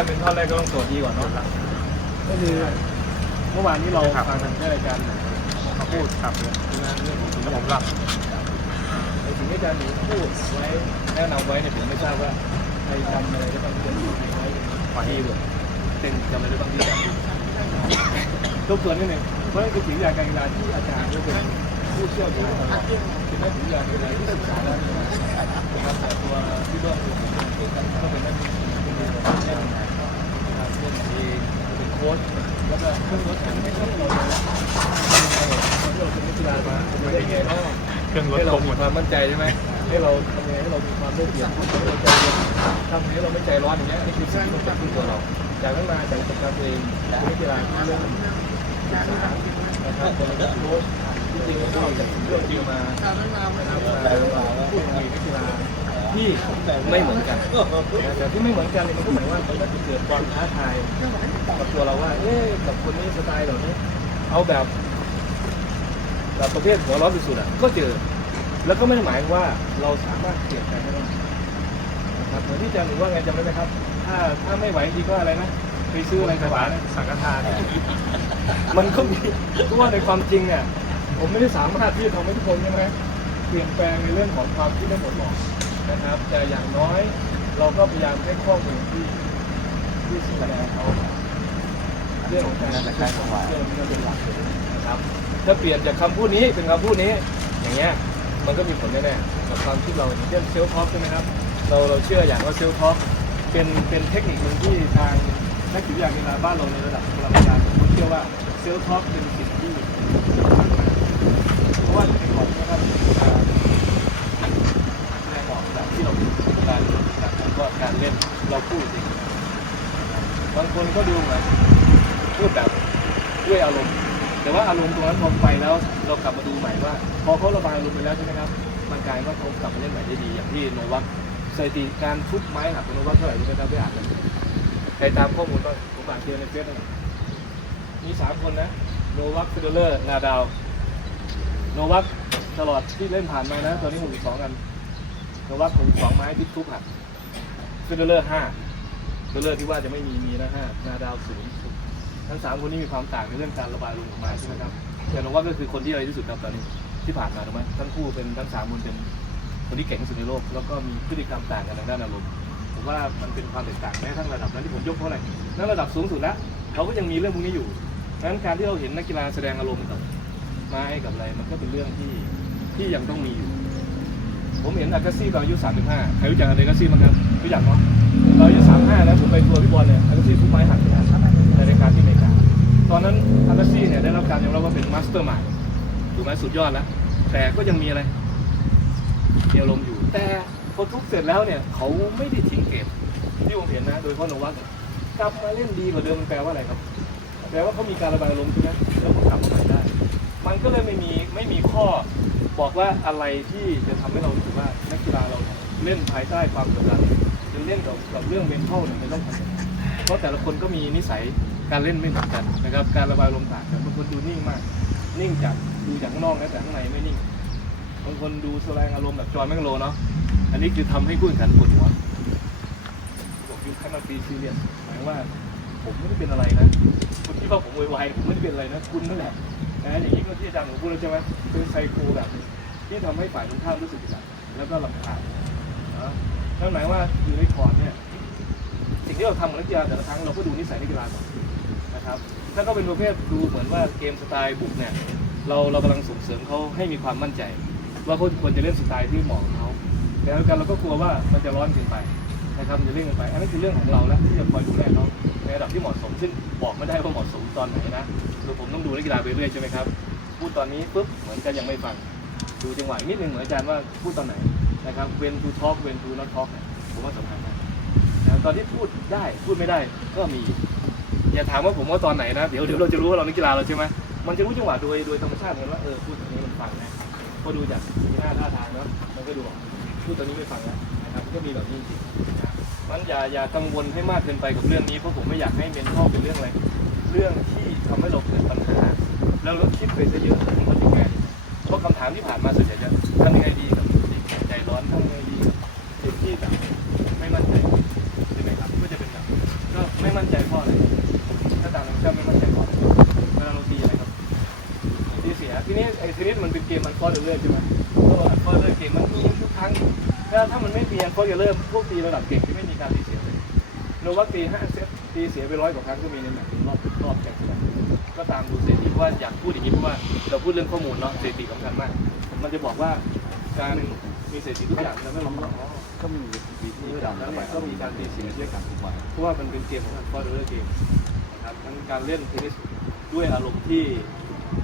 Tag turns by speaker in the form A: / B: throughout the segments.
A: กเป็นท่อนแรกก็ต้องตรวจดีก่อนเนาะก็คือเมื่อวานนี้เราฟังทางรายการเขาพูดขับเลยงานเรื่องของสิ่งที่ผมรับในสิ่งที่อาจารย์หนูพูดไว้แนะนำไว้เนี่ยผมไม่ทราบว่าใครทำอะไรได้บ้างเรียนรู้ใครไว้ขวาที่ด้วยเป็นจำอะไรได้บ้างที่อาจารย์ทบทวนนิดหนึ่งเพราะนั่นคือสิ่งอย่างการกีฬาที่อาจารย์ก็เป็นผู้เชี่ยวชาญตลอดเป็นนักกีฬากีฬาที่ศึกษาด้านนี้นะครับแต่ตัวพี่ด้วงคือผมก็เป็นนัก เชี่ยวชาญนะครับเล่นเองเป็นโค้ชแล้วก็เครื่องรถถังไม่ต้องมีเลยคนที่เราเป็นนักกีฬามาเป็นได้ไงบ้าง
B: เครื่องรถ
A: ให้เรา
B: คงหม
A: มี
B: ด
A: ความมั่นใจใช่ไหมให้เราทำยังไงให้เรามีความได้เปรียบให้เราใจเย็นทำให้เราไม่ใจร้อนอย่างเงี้ยนี่คือสิ่งที่ต้องจับที่ตัวเราจากนั้นมาจากประสบการณ์ตัวเองเป็นนักกีฬาที่เริ่มศึกษานะครับเป็นโค้ชที่จริงๆเราจากเรื่องจริงมานะครับมาพูดคุยนักกีฬา ที่ไม่เหมือนกันแต่ที่ไม่เหมือนกันเนี่ยมันก็หมายว่ามันก็จะเกิดความท้าทายกับตัวเราว่า เอ๊ะกับคนนี้สไตล์เหล่านี้ เอาแบบแบบประเภทหัวร้อนสุดๆอะก็เจอ แล้วก็ไม่ได้หมายว่าเราสามารถเปลี่ยนแปลงได้นะครับเหมือนที่อาจารย์หนูว่าไงจำได้ไหมครับ ถ้าถ้าไม่ไหวจริงก็อะไรนะไปซื้ออะไรถวายนะ
B: สังฆทาน
A: มันก็มีเพราะว่าในความจริงเนี่ยผมไม่ได้สามารถที่จะทำให้ทุกคนใช่ไหมเปลี่ยนแปลงในเรื่องของความคิดได้หมดหรอก นะครับ แต่อย่างน้อยเราก็พยายามให้ข้อมูลที่ที่ชี้แจงเขาเรื่องของการจัดการของเรื่องนี้เป็นหลักเลยนะครับ ถ้าเปลี่ยนจากคำพูดนี้เป็นคำพูดนี้ อย่างเงี้ยมันก็มีผลแน่ๆกับความคิดเราอย่างเช่นเซลฟ์ท็อปใช่ไหมครับเราเราเชื่ออย่างว่าเซลฟ์ท็อปเป็นเป็นเทคนิคหนึ่งที่ทางนักจิตวิทยากีฬาบ้านเราในระดับปรมาจารย์ผมเชื่อว่าเซลฟ์ท็อปเป็นสิ่งที่สำคัญมากเพราะว่าในก่อนนะครับการแสดงออกแบบที่เราการ การแล้วก็การเล่นเราพูดจริงบางคนก็ดูเหมือนพูดแบบด้วยอารมณ์ แต่ว่าอารมณ์ตรงนั้นพอไปแล้ว เรากลับมาดูใหม่ว่า พอเขาระบายอารมณ์ไปแล้วใช่ไหมครับมันกลายว่าเขากลับมาเล่นใหม่ได้ดีอย่างที่โนวัคสถิติการทุบไม้หักโนวัคเท่าไหร่รู้ไหมครับไปอ่านกันใครตามข้อมูลบ้างผมอ่านเจอในเฟซนะมีสามคนนะโนวัคเฟเดเลอร์นาดาวโนวัคตลอดที่เล่นผ่านมานะ ตอนนี้ 62 กันโนวัค62 ไม้ที่ทุบหัก เฟเดเลอร์5เฟเดเลอร์ที่ว่าจะไม่มีมีนะ5นาดาวศูนย์ทั้งสามคนนี้มีความต่างในเรื่องการระบายลมออกมาใช่ไหมครับแต่เราว่าก็คือคนที่อะไรที่สุดครับตอนนี้ที่ผ่านมาถูกไหมทั้งคู่เป็นทั้งสามคนเป็นคนที่เก่งที่สุดในโลก แล้วก็มีพฤติกรรมต่างกันในด้านอารมณ์ผมว่ามันเป็นความแตกต่างแม้ทั้งระดับนั้นที่ผมยกเพราะอะไรนั่นระดับสูงสุดแล้วเขาก็ยังมีเรื่องพวกนี้อยู่ดังนั้นการที่เราเห็นนักกีฬาแสดงอารมณ์กับไม้กับอะไร มันก็เป็นเรื่องที่ที่ยังต้องมีอยู่ ผมเห็นอากาซี่ตอนอายุ 35 ใครรู้จักอากาซี่บ้างครับรู้จักเนาะตอนอายุ 35 แล้วผมไปทัวร์พี่บอลเนี่ยอากาซี่ทุกไม้หักเลยนะในรายการที่อเมริกา ตอนนั้นอากาซี่เนี่ยได้รับการยอมรับว่าเป็นมาสเตอร์มายถูกไหมสุดยอดแล้ว แต่ก็ยังมีอะไรมีอารมณ์อยู่ แต่พอทุบเสร็จแล้วเนี่ยเขาไม่ได้ทิ้งเกมที่ผมเห็นนะ โดยเฉพาะโนวัคเนี่ยกลับมาเล่นดีกว่าเดิมมันแปลว่าอะไรครับ แปลว่าเขามีการระบายอารมณ์ใช่ไหมแล้วก็กลับมาใหม่ได้ มันก็เลยไม่มีไม่มีข้อ บอกว่าอะไรที่จะทำให้เรารู้สึกว่านักกีฬาเราเล่นภายใต้ความกดดันจะเล่นกับกับเรื่องเมนเทลเนี่ยไม่ต้องทำเพราะแต่ละคนก็มีนิสัยการเล่นไม่เหมือนกันนะครับ การระบายอารมณ์ต่างกันบางคนดูนิ่งมาก นิ่งจากดูจากข้างนอกนะแต่ข้างในไม่นิ่งบางคนดูแสดงอารมณ์แบบจอยแมกโลเนาะอันนี้คือทำให้ผู้แข่งขันปวดหัวบอกยูคันมาปีซีเรียสหมายว่า ผมไม่ได้เป็นอะไรนะ คุณคิดว่าผมโวยวายผมไม่ได้เป็นอะไรนะ คุณนั่นแหละนะอย่างนี้ก็ที่อาจารย์ผมพูดแล้วใช่ไหมเป็นไซโคแบบนี้ที่ทำให้ฝ่ายตรงข้ามรู้สึกอึดอัดแล้วก็ลำคาญนะนั่นหมายว่าอยู่ในคอร์เนี่ย สิ่งที่เราทำกับนักกีฬาแต่ละครั้งเราก็ดูนิสัยนักกีฬาก่อนนะครับถ้าเขาเป็นประเภทดูเหมือนว่าเกมสไตล์บุกเนี่ย เราเรากำลังส่งเสริมเขาให้มีความมั่นใจ ว่าเขาควรจะเล่นสไตล์ที่เหมาะกับเขาแต่แล้วกันเราก็กลัวว่ามันจะร้อนเกินไป นะครับมันจะเล่นกันไป อันนั้นคือเรื่องของเราแล้วที่จะคอยดูแลเขาในระดับที่เหมาะสม ซึ่งบอกไม่ได้ว่าเหมาะสมตอนไหนนะคือผมต้องดูนักกีฬาไปเรื่อยใช่ไหมครับ พูดตอนนี้ปุ๊บเหมือนกันยังไม่ฟัง ดูจังหวะนิดนึงเหมือนอาจารย์ว่าพูดตอนไหนนะครับเวนทูทอ k เวนทูนอตทอ k เนี่ยผมว่าสำคัญนะตอนที่พูดได้พูดไม่ได้ก็มี อย่าถามว่าผมว่าตอนไหนนะ เดี๋ยวเดี๋ยวเราจะรู้ว่าเรานักกีฬาเราใช่ไหมมันจะรู้จังหวะโดยโดยธรรมชาติเหมือนว่าเออพูดตอนนี้มันฟังนะพอดูจากหน้าท่าทางเนาะมันก็ดูออกพูดตอนนี้ไม่ฟังแล้วนะครับก็มีแบบนี้จริง มันอย่าอย่ากังวลให้มากเกินไปกับเรื่องนี้เพราะผมไม่อยากให้เมนทอเป็นเรื่องอะไร เรื่องที่ทำให้เราเกิดปัญหา แล้วเราคิดไปซะเยอะผมว่าจะแก้ยังไงเพราะคำถามที่ผ่านมาส่วนใหญ่จะทำยังไงดีกับเด็กใจร้อนทำยังไงดีกับเด็กที่แบบไม่มั่นใจใช่ไหมครับก็จะเป็นแบบก็ไม่มั่นใจเพราะอะไรถ้าตามเราไม่มั่นใจเพราะอะไรเวลาเราตีอะไรครับตีเสียทีนี้ไอ้ทีนี้มันเป็นเกมมันฟอร์เรื่อยใช่ไหมเพราะว่าฟอร์เรื่อยเกมมันมีทุกครั้งถ้าถ้ามันไม่มีอันฟอร์เรื่อยพวกตีระดับเก่งที่ไม่ มีการตีเสียเลยโนวัตตีห้าเซตตีเสียไปร้อยกว่าครั้งก็มีในแมตช์รอบรอบแข่งขันก็ตามดูสถิติเพราะว่าอยากพูดอย่างนี้เพราะว่าเราพูดเรื่องข้อมูลเนาะสถิติสำคัญมาก มันจะบอกว่าการมีสถิติทุกอย่างแล้วไม่รู้ว่าอ๋อ
B: ก็มีวิธี
A: ระ
B: กา
A: ดั
B: ร
A: บนั้นเนี่ก็มีการตีเสียด้วยกัน
B: ทุกวัน
A: เพราะว่ามันเป็นเกมของการฟอร์เรอร์เกมนะครับทั้งการเล่นเทนนิสด้วยอารมณ์ที่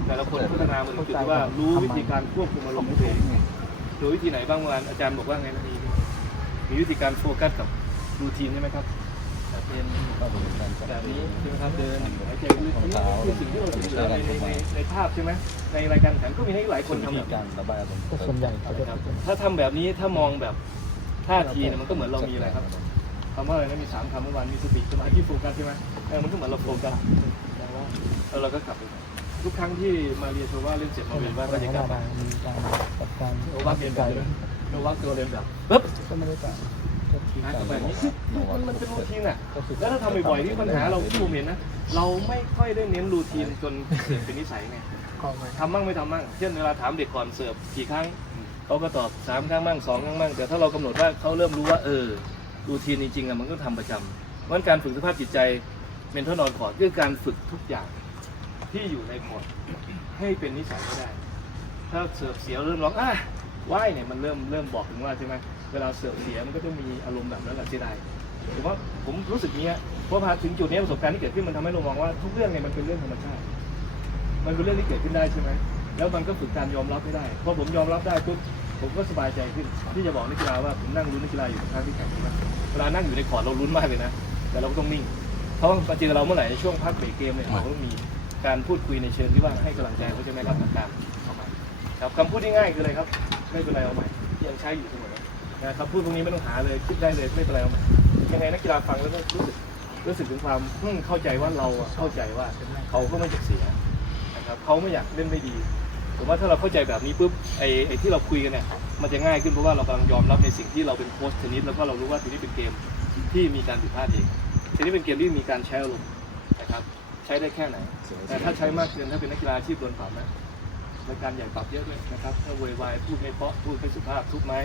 A: แต่ละคนพัฒนามันจุดที่ว่ารู้วิธีการควบคุมอารมณ์ตัวเองโดยวิธีไหนบ้างเมื่อวานอาจารย์บอกว่าไงนะมีมีวิธีการโฟกัสกับ รูทีนใช่ไหมครับแบบเป็นแบบนี้ใช่ไหมครับเดินหายใจลึกนี่คือสิ่งที่เราเห็นในในในภาพใช่ไหมในรายการแข่งก็มีให้หลายคนทำแบบ
B: การระบายอารมณ์
C: ส่วนใหญ่
A: ครับถ้าทำแบบนี้ถ้ามองแบบท่าทีเนี่ยมันก็เหมือนเรามีอะไรครับคำว่าอะไรนะมีสามคำเมื่อวานมีสติสมาธิโฟกัสใช่ไหมเออมันก็เหมือนเราโฟกัสแล้วเราก็กลับไปทุกครั้งที่มาเรียนโชว่าเล่นเสร็จมาเรียนว่าก็จะกลับมา
C: มีการจัดการ
A: โนวักเรียนแบบโนวักตัวเรียนแบบปึ๊บ
C: ก็ไม่ได้ต่ก็ที
A: อะ
C: การ
A: แบบนี้มันมันเป็นรูทีนอะ
C: ก็คือ
A: แล้วถ้าทำบ่อยๆที่ปัญหาเราที่ผมเห็นนะ เราไม่ค่อยได้เน้นรูทีนจนเกิดเป็นนิสัยไง
C: ก็ไม่
A: ทำมั่งไม่ทำมั่ง เช่นเวลาถามเด็กก่อนเสิร์ฟกี่ครั้งเขาก็ตอบสามครั้งมั่งสองครั้งมั่ง แต่ถ้าเรากำหนดว่าเขาเริ่มรู้ว่าเออรูทีนจริงๆอะมันก็ทำประจำเพราะฉะนั้นการฝึกสภาพจิตใจเมนท a นอนคอร์ดคือการฝึกทุกอย่างที่อยู่ในคอร์ดให้เป็นนิสัยไม่ได้ ถ้าเสิร์ฟเสียเริ่มร้องอะว่ายเนี่ยมันเริ่มเริ่มบอกถึงว่าใช่ไหม เวลาเสิร์ฟเสียมันก็ต้องมีอารมณ์แบบนั้นแหละเสียดายผมว่าผมรู้สึกเนี้ยเพราะพอถึงจุดเนี้ยประสบการณ์ที่เกิดขึ้นมันทำให้เรามองว่าทุกเรื่องเนี่ยมันเป็นเรื่องธรรมชาติ มันเป็นเรื่องที่เกิดขึ้นได้ใช่ไหมแล้วมันก็ฝึกการยอมรับให้ได้พอผมยอมรับได้ปุ๊บผมก็สบายใจขึ้นที่จะบอกนักกีฬาว่าผมนั่งลุ้นนักกีฬาอยู่ข้างที่แข่งใช่ไหมเวลานั่งอยู่ในคอร์ดเราลุ้นมากเลยนะแต่เราก็ต้องนิ่งเพราะว่าเจอเราเมื่อไหร่ในช่วงพักเบรกเกมเนี่ยเราต้องมีการพูดคุยในเชิงที่ว่าให้กำลังใจเขาจะไม่รับอาการเอาใหม่ครับคำพูดที่ง่ายคืออะไรครับไม่เป็นไรเอาใหม่ยังใช้อยู่เสมอ นะครับพูดพวกนี้ไม่ต้องหาเลยคิดได้เลยไม่เป็นไรเอาใหม่ยังไงนักกีฬาฟังแล้วก็รู้สึกรู้สึกถึงความอืมเข้าใจว่าเราอะเข้าใจว่าเขาก็ไม่จะเสียนะครับเขาไม่อยากเล่นไม่ดีผมว่าถ้าเราเข้าใจแบบนี้ปุ๊บไอ้ไอ้ที่เราคุยกันเนี่ยมันจะง่ายขึ้นเพราะว่าเรากำลังยอมรับในสิ่งที่เราเป็นโค้ชเทนนิสแล้วก็เรารู้ว่าทีนี้เป็นเกมที่มีการผิดพลาดเองทีนี้เป็นเกมที่มีการใช้อารมณ์นะครับใช้ได้แค่ไหน แต่ถ้าใช้มากเกินถ้าเป็นนักกีฬาอาชีพโดนปรับนะรายการใหญ่ปรับเยอะเลยนะครับถ้าโวยวายพูดไม่เพราะพูดไม่สุภาพทุบไม้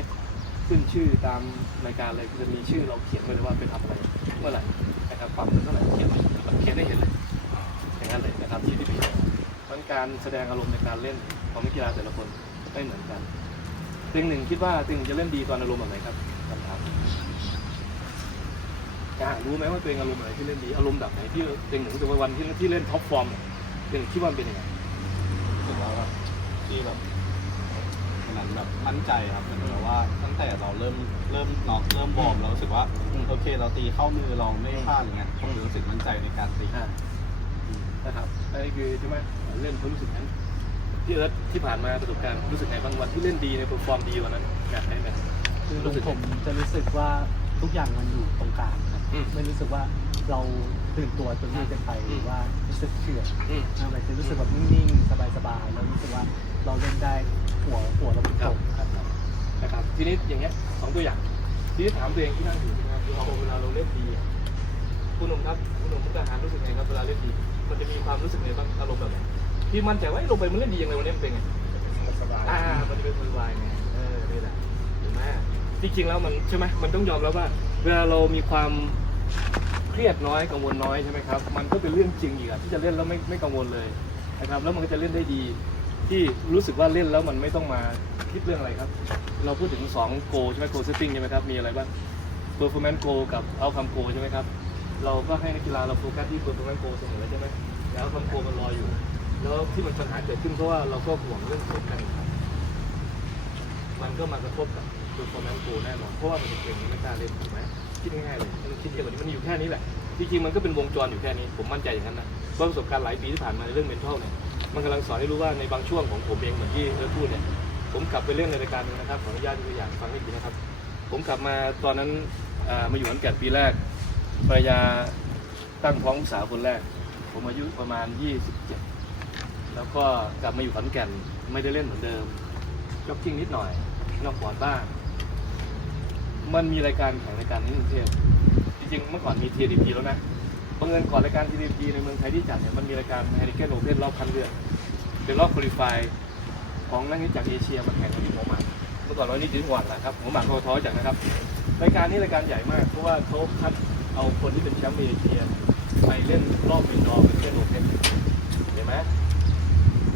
A: ขึ้นชื่อตามรายการเลยจะมีชื่อเราเขียนไว้เลยว่าเป็นทำอะไรเมื่อไหร่นะครับปรับเป็นเท่าไหร่เขียนไว้เขียนได้เห็นเลยอย่างนั้นเลยนะครับที่ที่เป็นเพราะฉะนั้นการแสดงอารมณ์ในการเล่นของนักกีฬาแต่ละคนไม่เหมือนกันเต็งหนึ่งคิดว่าเต็งหนึ่งจะเล่นดีตอนอารมณ์แบบไหนครับคำถามอยากรู้ไหมว่าตัวเองอารมณ์อะไหนที่เล่นดีอารมณ์แบบไหนที่เต็งหนึ่งแต่วันที่ที่เล่นท็อปฟอร์มเนี่ยเต็งหนึ่งคิดว่าเป็นยังไง
B: รู้สึกว่าแบบที่แบบ นนั้นแบบมั่นใจครับเหมือนกับว่าตั้งแต่เราเริ่มเริ่มน็อกเริ่มบอร์มเรารู้สึกว่าโอเค เราตีเข้ามือเราไม่พลาดอย่างเงี้ยผมรู้สึกมั่นใจในการตี
A: อ่านะครับอันนี้คือใช่ไหมเล่นเขารู้สึกนั้นที่เอิร์ธที่ผ่านมาประสบการณ์รู้สึกไงบางวันที่เล่นดีในเปอร์ฟอร์มดีวันนั้นอยากให้ไหม
C: คือ
A: รู้สึก
C: ผมจะรู้สึกว่าทุกอย่างมันอยู่ตรงกลางครับ
A: อืม
C: ไม่รู้สึกว่าเราตื่นตัวจนเรื่อยเกินไปหรือว่ารู้สึกเฉื่อย
A: อืม
C: อะไรจะรู้สึกแบบนิ่งๆ สบายๆ แล้วรู้สึกว่า เราเล่นได้หัวหัวเราเป็นตกครับ
A: นะครับทีนี้อย่างเงี้ยสองตัวอย่างทีนี้ถามตัวเองที่นั่งอยู่นะครับคือเอาเวลาเราเล่นดีอะคุณหนุ่มครับคุณหนุ่มพุทธหารรู้สึกไงครับเวลาเล่นดี มันจะมีความรู้สึกไงบ้างอารมณ์แบบไหนพี่มั่นใจว่าเอ้ยลงไปมันเล่นดียังไงวันนี้มันเป็นไงสบายอ่ามันจะเป็นสบายไงเออนี่แหละเห็นไหมจริงๆแล้วมันใช่ไหมมันต้องยอมรับว่า เวลาเรามีความเครียดน้อยกังวลน้อยใช่ไหมครับ มันก็เป็นเรื่องจริงอีกอะที่จะเล่นแล้วไม่ไม่กังวลเลยนะครับแล้วมันก็จะเล่นได้ดี ที่รู้สึกว่าเล่นแล้วมันไม่ต้องมาคิดเรื่องอะไรครับ เราพูดถึง2 goal ใช่ไหม goal setting ใช่ไหมครับ มีอะไรบ้าง performance goal กับ outcome goal ใช่ไหมครับ เราก็ให้นักกีฬาเราโฟกัสที่ performance goal เสมอใช่ไหมแล้ว outcome goal มันรออยู่ แล้วที่มันปัญหาเกิดขึ้นเพราะว่าเราก็ห่วงเรื่องผลการแข่งขันมันก็มากระทบกับ performance goal แน่นอนเพราะว่ามันเป็นเกมที่ไม่กล้าเล่นถูกไหมคิดง่ายๆเลยมันคิดเยอะกว่านี้มันอยู่แค่นี้แหละจริงๆมันก็เป็นวงจรอยู่แค่นี้ผมมั่นใจอย่างนั้นนะเพราะประสบการณ์หลายปีที่ผ่านมาในเรื่อง mental เนี่ย มันกำลังสอนให้รู้ว่าในบางช่วงของผมเองเหมือนที่เอิร์ธพูดเนี่ยผมกลับไปเล่นในรายการหนึงนะครับขออนุญาตตัวอย่างฟังให้ดีนะครับ ผมกลับมาตอนนั้นมาอยู่ขอนแก่นปีแรกภรรยาตั้งท้องลูกสาวคนแรก ผมอายุประมาณ 27 แล้วก็กลับมาอยู่ขอนแก่นไม่ได้เล่นเหมือนเดิมจ็อกกิ้งนิดหน่อยนอกบอดบ้าง มันมีรายการแข่งรายการที่กรุงเทพจริงๆเมื่อก่อนมี TDP แล้วนะ บังเอิญก่อนรายการ TDP ในเมืองไทยที่จัดเนี่ยมันมีรายการ h ฮ r ิเกนโอเพนรอบคัดเลือกเป็นรอบคุริฟายของนักกีฬาจากเอเชียมาแข่งกันที่หัวหมากเมื่อก่อนเรานี่จีนหวังแหละครับหัวหมากโทท้อจากนะครับรายการนี้รายการใหญ่มากเพราะว่าเขาคัดเอาคนที่เป็นแชมป์เอเชียไปเล่นรอบอินดอร์เป็นเกนโอเพนเห็นไหม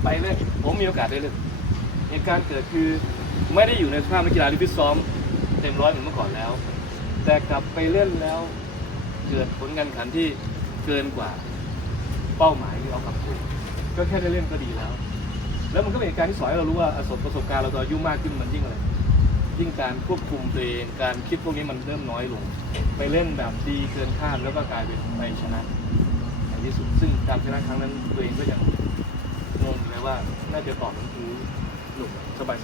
A: ไปเล่นผมมีโอกาสได้เล่นเหตุการณ์เกิดคือไม่ได้อยู่ในสภาพนักกีฬาที่ฟิตซ้อมเต็มร้อยเหมือนเมื่อก่อนแล้ว แต่กลับไปเล่นแล้วเกิดผลการแข่งขันที่ เกินกว่าเป้าหมายที่เรากำหนก็แค่ได้เล่นก็ดีแล้ว แล้วมันก็เป็นเหตุการณ์ที่สอนให้เรารู้ว่าประสบประสบการณ์เราต่ออายุมากขึ้นมันยิ่งอะไรยิ่งการควบคุมตัวเองการคิดพวกนี้มันเริ่มน้อยลง ไปเล่นแบบดีเกินคาดแล้วก็กลายเป็นไปชนะในที่สุดซึ่งการชนะครั้งนั้นตัวเองก็ยังงงเลยว่าน่าจะตอบมันคือหนุก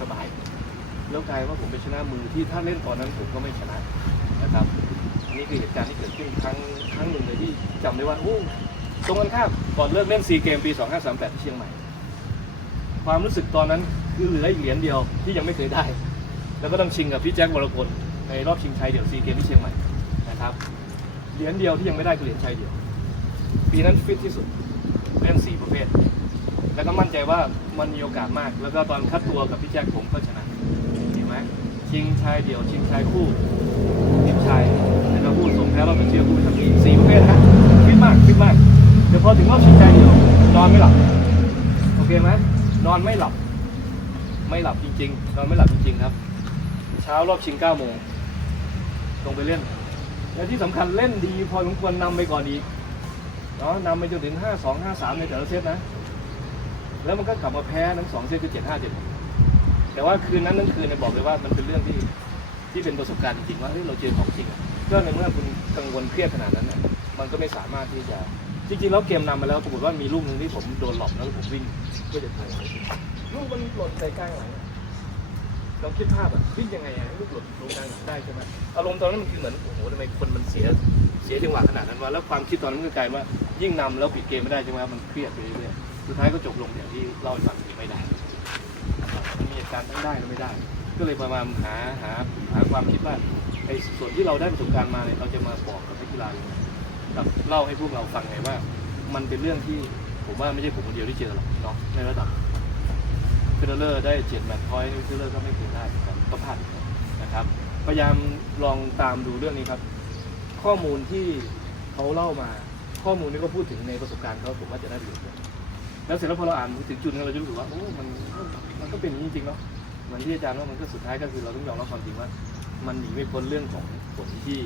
A: สบายๆแล้วกลายว่าผมไปชนะมือที่ถ้าเล่นตอนนั้นผมก็ไม่ชนะนะครับ นนี้คือเหตุการณ์ที่เกิดขึ้นครั้งครั้งหนึ่งเลยที่จำได้ว่าโอ้ตรงกันข้ามก่อนเลิกเล่นซีเกมปี 2538 ที่เชียงใหม่ ความรู้สึกตอนนั้นคือเหลืออีกเหรียญเดียวที่ยังไม่เคยได้ แล้วก็ต้องชิงกับพี่แจ็ควรพลในรอบชิงชัยเดี่ยวซีเกมที่เชียงใหม่นะครับเหรียญเดียวที่ยังไม่ได้คือเหรียญชัยเดี่ยว ปีนั้นฟิตที่สุดเล่นสี่ประเภทแล้วก็มั่นใจว่ามันมีโอกาสมาก แล้วก็ตอนคัดตัวกับพี่แจ็คผมก็ชนะเห็นไหมชิงชายเดี่ยวชิงชายคู่ ทีมชายนะครับผู้สมแพ้รอบเป็นเชื่อผู้เป็นทำทีสี่ประเภทนะฟิตมากฟิตมาก เดี๋ยวพอถึงรอบชิงชายเดียวนอนไม่หลับ โอเคไหมนอนไม่หลับ ไม่หลับจริง ๆ นอนไม่หลับจริง ๆ ครับ เช้ารอบชิง9โมงลงไปเล่น และที่สำคัญเล่นดีพอสมควรนำไปก่อนอีกเนาะนำไปจนถึง5 2 5 3ในแต่ละเซตนะ แล้วมันก็กลับมาแพ้ทั้งสองเซตคือ7 5 7แต่ว่าคืนนั้นทั้งคืนเนี่ยบอกเลยว่ามันเป็นเรื่องที่ ที่เป็นประสบการณ์จริงๆว่าเฮ้ยเราเจอของจริงอะก็ในเมื่อคุณกังวลเครียดขนาดนั้นน่ะมันก็ไม่สามารถที่จะจริงๆแล้วเกมนำมาแล้วปรากฏว่ามีลูกหนึ่งที่ผมโดนหลอกแล้วผมวิ่งเพื่อจะทำลูกมันหล่นใส่กลางหลังอะเราคิดภาพอะวิ่งยังไงอะให้ลูกหล่นลงกลางหลังได้ใช่ไหมอารมณ์ตอนนั้นมันคือเหมือนโอ้โหทำไมคนมันเสียเสียจังหวะขนาดนั้นวะแล้วความคิดตอนนั้นก็กลายว่ายิ่งนำแล้วปิดเกมไม่ได้ใช่ไหมมันเครียดไปเรื่อยๆสุดท้ายก็จบลงอย่างที่เล่าให้ฟังไม่ได้มีเหตุการณ์ทั้งได้และไม่ได้ ก็เลยประมาณหาหาหาความคิดว่าไอ้ส่วนที่เราได้ประสบการณ์มาเนี่ยเราจะมาบอกกับนักกีฬายังไงกับเล่าให้พวกเราฟังไงว่า มันเป็นเรื่องที่ผมว่าไม่ใช่ผมคนเดียวที่เจอหรอกเนาะในระดับเฟเดเลอร์ได้เจ็ดแมตช์พอยต์เฟเดเลอร์ก็ไม่เคยได้เหมือนกันก็พลาดนะครับ พยายามลองตามดูเรื่องนี้ครับ ข้อมูลที่เขาเล่ามาข้อมูลนี้ก็พูดถึงในประสบการณ์เขาผมว่าจะได้ประโยชน์แล้วเสร็จแล้วพอเราอ่านถึงจุดนึงเราจะรู้สึกว่าโอ้มันมันก็เป็นจริงๆเนาะ เหมือนที่อาจารย์ว่ามันก็สุดท้ายก็คือเราต้องยอมรับความจริงว่า มันหนีไม่พ้นเรื่องของผลที่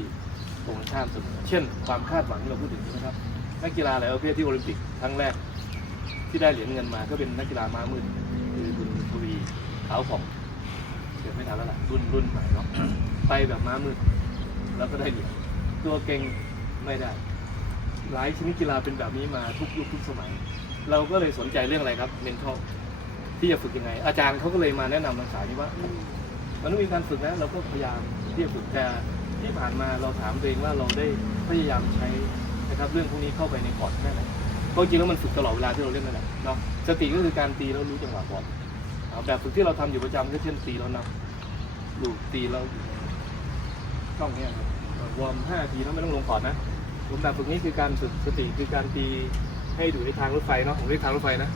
A: ตรงข้ามเสมอเช่น ความคาดหวังที่เราพูดถึงนะครับนักกีฬาหลายประเภทที่โอลิมปิกครั้งแรก ที่ได้เหรียญเงินมาก็เป็นนักกีฬาม้ามืดคือคุณทวีขาวผ่องเกิดไม่ทันแล้วล่ะรุ่นรุ่นใหม่เนาะไปแบบม้ามืดแล้วก็ได้เหรียญตัวเก่งไม่ได้ หลายชนิดกีฬาเป็นแบบนี้มาทุกยุคทุกสมัย เราก็เลยสนใจเรื่องอะไรครับเมน ที่จะฝึกยังไง อาจารย์เขาก็เลยมาแนะนำทางสานี้ว่าอืมมันต้องมีการฝึกนะเราก็พยายามที่จะฝึกแต่ที่ผ่านมาเราถามตัวเองว่าเราได้พยายามใช้นะครับเรื่องพวกนี้เข้าไปในพอร์ตแค่ไหนเพราะจริงแล้วมันฝึกตลอดเวลาที่เราเล่นนั่นแหละเนาะสติก็คือการตีแล้วรู้จังหวะบอลเอาแบบฝึกที่เราทำอยู่ประจำก็เช่นตีแล้วนับลูกตีแล้วช่องเนี้ยครับวอร์มห้าทีแล้วไม่ต้องลงพอร์ตนะผมแบบฝึกนี้คือการฝึกสติคือการตีให้อยู่ในทางรถไฟเนาะผมเรียกทางรถไฟนะ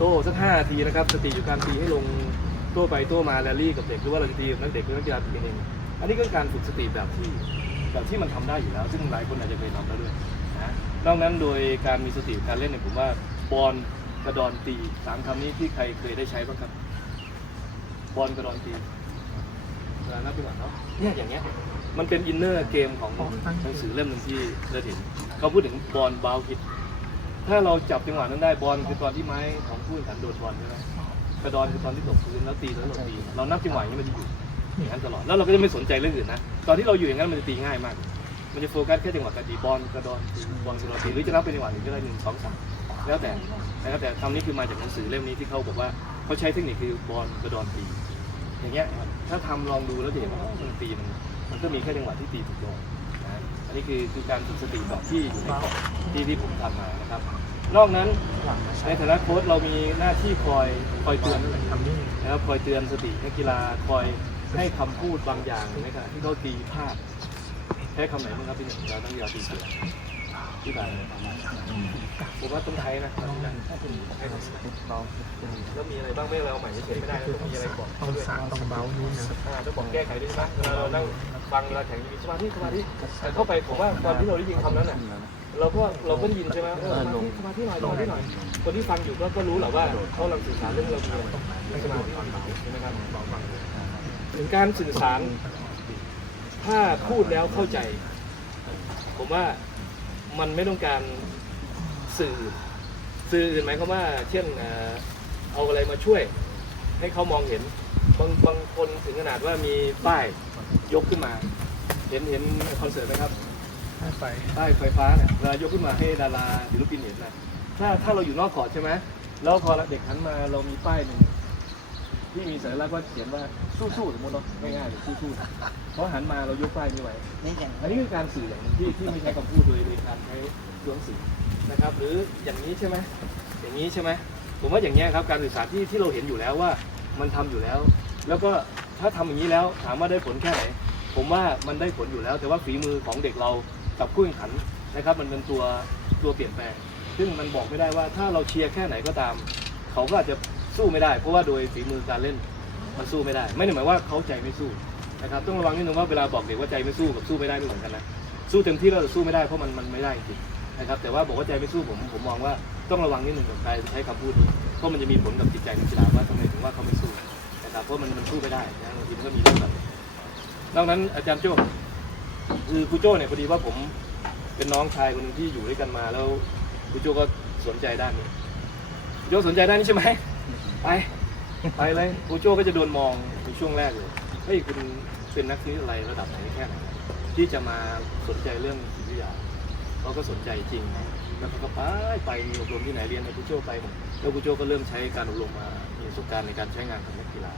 A: โต้สักห้านาทีนะครับสติอยู่การตีให้ลงโต้ไปโต้มาแรลลี่กับเด็กหรือว่าเราจะตีกับนักเด็กหรือนักกีฬาตีกันเองอันนี้ก็คือการฝึกสติแบบที่แบบที่มันทำได้อยู่แล้ว ซึ่งหลายคนอาจจะเคยทำแล้วด้วยนะนอกนั้นโดยการมีสติการเล่นเนี่ยผมว่าบอลกระดอนตีสามคำนี้ที่ใครเคยได้ใช้บ้างครับบอลกระดอนตีเวลานับจังหวะเนาะเนี่ยอย่างเงี้ยมันเป็นอินเนอร์เกมของหนังสือเล่มหนึ่งที่เราเห็นเขาพูดถึงบอลบาวคิด ถ้าเราจับจังหวะนั้นได้บอลคือตอนที่ไม้ของผู้แข่งขันโดนบอลใช่ไหมกระดอนคือตอนที่ตกพื้นแล้วตีแล้วเราตีเรานับจังหวะอย่างนี้มันจะอยู่อย่างนั้นตลอดแล้วเราก็จะไม่สนใจเรื่องอื่นนะตอนที่เราอยู่อย่างนั้นมันจะตีง่ายมาก มันจะโฟกัสแค่จังหวะการตีบอลกระดอนบอลกระดอนตีหรือจะนับเป็นจังหวะหนึ่งก็ได้หนึ่งสองสามแล้วแต่แล้วแต่คำนี้คือมาจากหนังสือเล่มนี้ที่เขาบอกว่าเขาใช้เทคนิคคือบอลกระดอนตีอย่างเงี้ยครับถ้าทำลองดูแล้วจะเห็นว่ามันตีมันมันก็มีแค่จังหวะที่ตีถูกโดนนะ อันนี้คือคือการฝึกสติแบบที่อยู่ในกรอบที่ที่ผมทำมานะครับ นอกนั้นในฐานะโค้ชเรามีหน้าที่คอยคอยเตือนนะครับคอยเตือนสตินักกีฬาคอยให้คำพูดบางอย่างในขณะที่เขาตีพลาดใช้คำไหนบ้างครับพี่หนึ่งเราต้องอย่าตีเสีย ที่ผ่านมาผมว่าต้องไทยนะแล้วมีอะไรบ้างไม่เราใหม่เฉยไม่ได้นะต้องมีอะไรบอก
D: ต้องสารต้องเบานู่นนะ
A: ต้องบอกแก้ไขด้วยใช่ไหมเวลาเรานั่งฟังเวลาแข่งมีสมาธิสมาธิแต่เข้าไปผมว่าตอนที่เราได้ยินคำนั้นน่ะเราก็เราก็ยินใช่ไหมเออสมาธิสมาธิหน่อยสมาธิหน่อยคนที่ฟังอยู่ก็ก็รู้แหละว่าเขากำลังสื่อสารเรื่องเรามีให้สมาธิใช่ไหมครับถึงการสื่อสาร ถ้าพูดแล้วเข้าใจ ผมว่า มันไม่ต้องการสื่อ สื่ออื่นหมายความว่า เช่นเอาอะไรมาช่วย ให้เขามองเห็นบางบางคนถึงขนาดว่ามีป้ายยกขึ้นมา เห็นเห็นคอนเสิร์ตไหมครับ
D: ไป
A: ป้ายไฟฟ้าเนี่ยเวลายกขึ้นมาให้ดาราศิลปินเห็นนะถ้าถ้าเราอยู่นอกขอร์ดใช่ไหมแล้วพอเด็กหันมาเรามีป้ายหนึ่ง ที่มีสัญลักษณ์ว่าเขียนว่าสู้ๆสมมติเนาะง่ายๆเลยสู้ๆเพราะหันมาเรายกป้ายนี้ไว้
C: นี่อย่าง
A: อันนี้คือการสื่ออย่างหนึ่งที่ที่ไม่ใช้คำพูดโดยโดยการใช้ตัวหนังสือนะครับ หรืออย่างนี้ใช่ไหมอย่างนี้ใช่ไหมผมว่าอย่างนี้ยครับการสื่อสารที่ที่เราเห็นอยู่แล้วว่ามันทำอยู่แล้ว แล้วก็ถ้าทำอย่างนี้แล้วถามว่าได้ผลแค่ไหน ผมว่ามันได้ผลอยู่แล้ว แต่ว่าฝีมือของเด็กเรากับผู้แข่งขันนะครับ มันเป็นตัวตัวเปลี่ยนแปลง ซึ่งมันบอกไม่ได้ว่าถ้าเราเชียร์แค่ไหนก็ตาม เขาก็อาจจะ สู้ไม่ได้ เพราะว่าโดยฝีมือการเล่นมันสู้ไม่ได้ ไม่ได้หมายว่าเขาใจไม่สู้นะครับต้องระวังนิดนึงว่าเวลาบอกเด็กว่าใจไม่สู้กับสู้ไม่ได้ไม่เหมือนกันนะสู้เต็มที่แล้วแต่สู้ไม่ได้เพราะมันมันไม่ได้จริงนะครับแต่ว่าบอกว่าใจไม่สู้ผมผมมองว่าต้องระวังนิดหนึ่งกับการใช้คำพูดเพราะมันจะมีผลกับจิตใจนักกีฬาว่าทำไมถึงว่าเขาไม่สู้นะครับเพราะมันมันสู้ไม่ได้นะบางทีมันก็มีเรื่องแบบนอกนั้นอาจารย์โจ้คือครูโจ้เนี่ยพอดีว่าผมเป็นน้องชายคนหนึงที่อยู่ด้วยกันมาแล้วครูโจ้ก็สนใจด้านนี้โจ้สนใจด้านนี้ใช่ไหม ไป ไปเลยครูโจ้ก็จะโดนมองในช่วงแรกเลยเฮ้ยคุณเป็นนักเทนนิสอะไรระดับไหนแค่ไหนที่จะมาสนใจเรื่องจิตวิทยาเขาก็สนใจจริงนะแล้วเขาก็ไปไปมีอบรมที่ไหนเรียนในกุโจ้ไปหมดแล้วกุโจ้ก็เริ่มใช้การอบรมมามีประสบการณ์ในการใช้งานกับนักกีฬา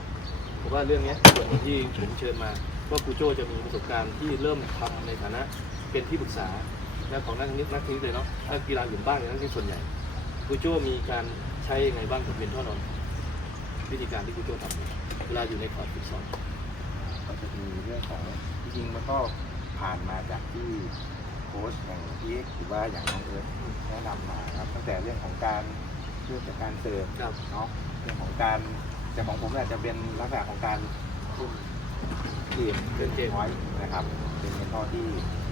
A: ผมว่าเรื่องนี้ส่วนหนึ่งที่ผมเชิญมาก็กุโจ้จะมีประสบการณ์ที่เริ่มทำในฐานะเป็นที่ปรึกษาและของนักนิสนักทนนิสเลยเนาะนักกีฬาอื่นบ้างนนักทนนิสส่วนใหญ่กุโจ้มีการใช้ยังไงบ้างกับเมนทอร์นอน วิธีการที่กุโจทำเวลาอยู่ในคอร์ดฝึกซ้อม
E: ก็จะมีเรื่องของจริงๆมันก็ผ่านมาจากที่โค้ชอย่างพีเอ็กหรือว่าอย่างน้องเอิร์ธแนะนำมาครับ ตั้งแต่เรื่องของการเรื่องจากการเสิร์ฟ
A: ครับ
E: เนาะเรื่องของการแต่ของผมอาจจะเป็นลักษณะของการทุ่มเกม
A: เกินเกม
E: ไว้นะครับ เป็นเมนทอที่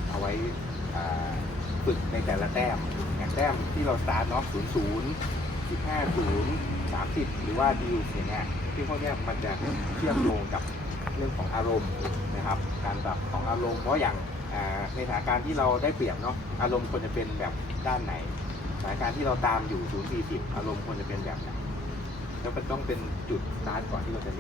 E: เอาไว้อ่าฝึกในแต่ละแต้มอย่างแต้มที่เราสตาร์ทเนาะศูนย์ศูนย์สิบห้าศูนย์ สามสิบหรือว่าดีลอย่างเงี้ยที่พวกเนี้ยมันจะเชื่อมโยงกับเรื่องของอารมณ์นะครับ การปรับของอารมณ์เพราะอย่างในสถานการณ์ที่เราได้เปรียบเนาะอารมณ์ควรจะเป็นแบบด้านไหนสถานการณ์ที่เราตามอยู่ศูนย์สี่สิบอารมณ์ควรจะเป็นแบบไหนแล้วมันต้องเป็นจุดสตาร์ทก่อนที่เราจะเล่น